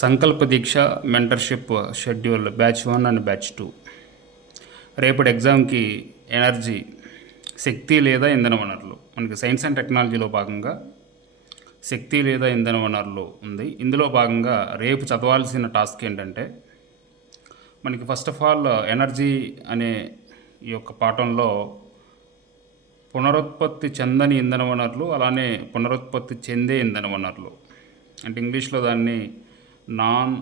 సంకల్ప Deeksha mentorship schedule batch 1 and batch 2. రేపటి ఎగ్జామ్కి ఎనర్జీ, శక్తి లేదా ఇంధన వనరులు. మనకి సైన్స్ అండ్ టెక్నాలజీలో భాగంగా శక్తి లేదా ఇంధన వనరులు ఉంది. ఇందులో భాగంగా రేపు చదవాల్సిన టాస్క్ ఏంటంటే, మనకి ఫస్ట్ ఆఫ్ ఆల్ ఎనర్జీ అనే ఈ యొక్క పాఠంలో పునరుత్పత్తి చెందని ఇంధన వనరులు, అలానే పునరుత్పత్తి చెందే ఇంధన వనరులు, అంటే ఇంగ్లీష్లో దాన్ని non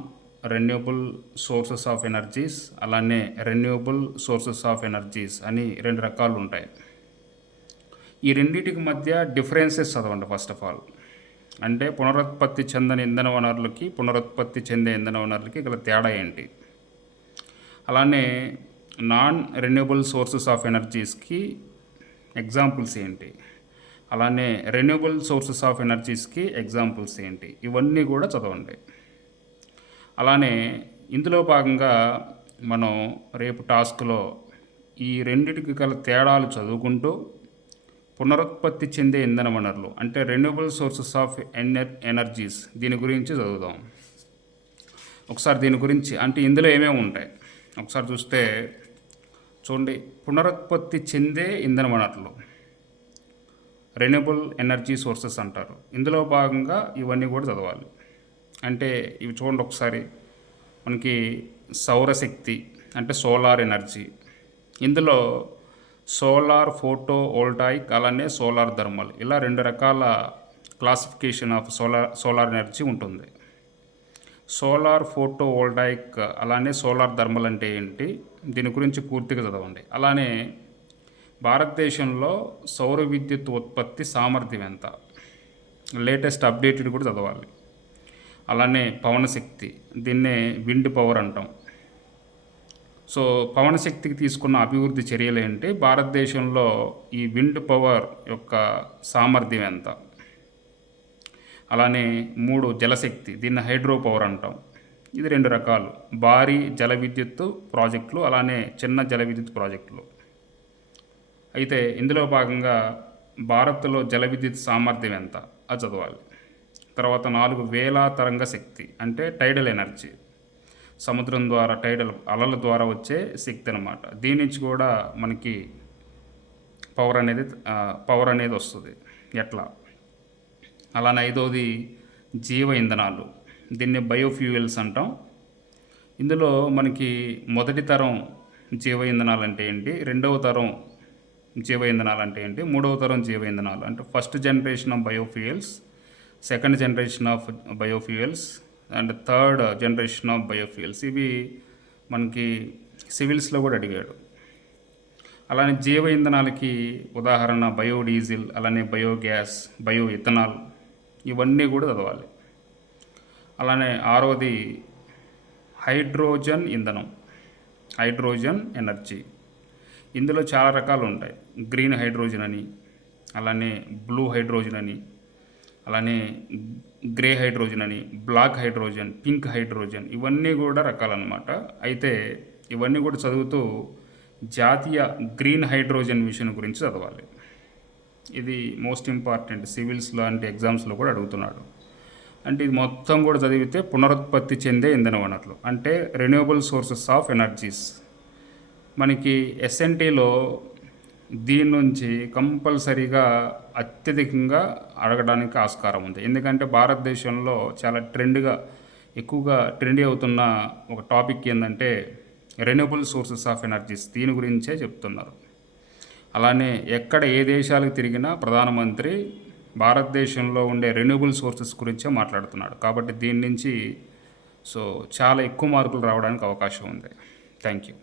renewable sources of energies, అలానే రెన్యూబుల్ సోర్సెస్ ఆఫ్ ఎనర్జీస్ అని రెండు రకాలు ఉంటాయి. ఈ రెండింటికి మధ్య డిఫరెన్సెస్ చదవండి ఫస్ట్ ఆఫ్ ఆల్. అంటే పునరుత్పత్తి చెందని ఇంధన వనరులకి, పునరుత్పత్తి చెందే ఇంధన వనరులకి గల తేడా ఏంటి, అలానే నాన్ రెన్యూబుల్ సోర్సెస్ ఆఫ్ ఎనర్జీస్కి ఎగ్జాంపుల్స్ ఏంటి, అలానే రెన్యూబుల్ సోర్సెస్ ఆఫ్ ఎనర్జీస్కి ఎగ్జాంపుల్స్ ఏంటి, ఇవన్నీ కూడా చదవండి. అలానే ఇందులో భాగంగా మనం రేపు టాస్క్లో ఈ రెండిటికి గల తేడాలు చదువుకుంటూ పునరుత్పత్తి చెందే ఇంధన వనరులు అంటే రెన్యూబుల్ సోర్సెస్ ఆఫ్ ఎనర్జీస్ దీని గురించి చదువుదాం. ఒకసారి దీని గురించి అంటే ఇందులో ఏమేమి ఉంటాయి ఒకసారి చూస్తే చూడండి. పునరుత్పత్తి చెందే ఇంధన వనరులు రెన్యూబుల్ ఎనర్జీ సోర్సెస్ అంటారు. ఇందులో భాగంగా ఇవన్నీ కూడా చదవాలి. అంటే ఇవి చూడండి ఒకసారి. మనకి సౌరశక్తి అంటే సోలార్ ఎనర్జీ, ఇందులో సోలార్ ఫోటో వోల్టాయిక్, అలానే సోలార్ థర్మల్, ఇలా రెండు రకాల క్లాసిఫికేషన్ ఆఫ్ సోలార్ ఎనర్జీ ఉంటుంది. సోలార్ ఫోటో వోల్టాయిక్ అలానే సోలార్ థర్మల్ అంటే ఏంటి, దీని గురించి పూర్తిగా చదవండి. అలానే భారతదేశంలో సౌర విద్యుత్ ఉత్పత్తి సామర్థ్యం ఎంత, లేటెస్ట్ అప్డేటెడ్ కూడా చదవాలి. అలానే పవనశక్తి, దీన్నే విండ్ పవర్ అంటాం. సో పవనశక్తికి తీసుకున్న అభివృద్ధి చర్యలు ఏంటి, భారతదేశంలో ఈ విండ్ పవర్ యొక్క సామర్థ్యం ఎంత. అలానే 3 జలశక్తి, దీన్ని హైడ్రో పవర్ అంటాం. ఇది రెండు రకాలు, భారీ జల విద్యుత్ ప్రాజెక్టులు, అలానే చిన్న జల విద్యుత్ ప్రాజెక్టులు. అయితే ఇందులో భాగంగా భారత్లో జల విద్యుత్ సామర్థ్యం ఎంత అది చదవాలి. తర్వాత 4 వేల తరంగ శక్తి అంటే టైడల్ ఎనర్జీ, సముద్రం ద్వారా టైడల్ అలల ద్వారా వచ్చే శక్తి అన్నమాట. దీని నుంచి కూడా మనకి పవర్ అనేది వస్తుంది ఎట్లా. అలానే 5వది జీవ ఇంధనాలు, దీన్ని బయోఫ్యూయల్స్ అంటాం. ఇందులో మనకి మొదటి తరం జీవ ఇంధనాలు అంటే ఏంటి, రెండవ తరం జీవ ఇంధనాలు అంటే ఏంటి, మూడవ తరం జీవ ఇంధనాలు అంటే first generation of biofuels, second generation of biofuels and third generation of biofuels. ఇవి మనకి సివిల్స్లో కూడా అడిగాడు. అలానే జీవ ఇంధనాలకి ఉదాహరణ బయోడీజిల్, అలానే బయోగ్యాస్, బయో ఇథనాల్, ఇవన్నీ కూడా చదవాలి. అలానే 6వది హైడ్రోజన్ ఇంధనం, హైడ్రోజన్ ఎనర్జీ. ఇందులో చాలా రకాలు ఉంటాయి, గ్రీన్ హైడ్రోజన్ అని, అలానే బ్లూ హైడ్రోజన్ అని, అలానే గ్రే హైడ్రోజన్ అని, బ్లాక్ హైడ్రోజన్, పింక్ హైడ్రోజన్, ఇవన్నీ కూడా రకాలన్నమాట. అయితే ఇవన్నీ కూడా చదువుతూ జాతీయ గ్రీన్ హైడ్రోజన్ మిషన్ గురించి చదవాలి. ఇది మోస్ట్ ఇంపార్టెంట్, సివిల్స్ లాంటి ఎగ్జామ్స్లో కూడా అడుగుతున్నాడు. అంటే ఇది మొత్తం కూడా చదివితే పునరుత్పత్తి చెందే ఇంధన వనరులు అంటే రెన్యూబుల్ సోర్సెస్ ఆఫ్ ఎనర్జీస్. మనకి ఎస్ఎన్టీలో దీని నుంచి కంపల్సరీగా అత్యధికంగా అడగడానికి ఆస్కారం ఉంది. ఎందుకంటే భారతదేశంలో చాలా ఎక్కువగా ట్రెండీ అవుతున్న ఒక టాపిక్ ఏంటంటే రెన్యూబుల్ సోర్సెస్ ఆఫ్ ఎనర్జీస్, దీని గురించే చెప్తున్నారు. అలానే ఎక్కడ ఏ దేశాలకు తిరిగినా ప్రధానమంత్రి భారతదేశంలో ఉండే రెన్యూబుల్ సోర్సెస్ గురించే మాట్లాడుతున్నాడు. కాబట్టి దీని నుంచి చాలా ఎక్కువ మార్కులు రావడానికి అవకాశం ఉంది. Thank you.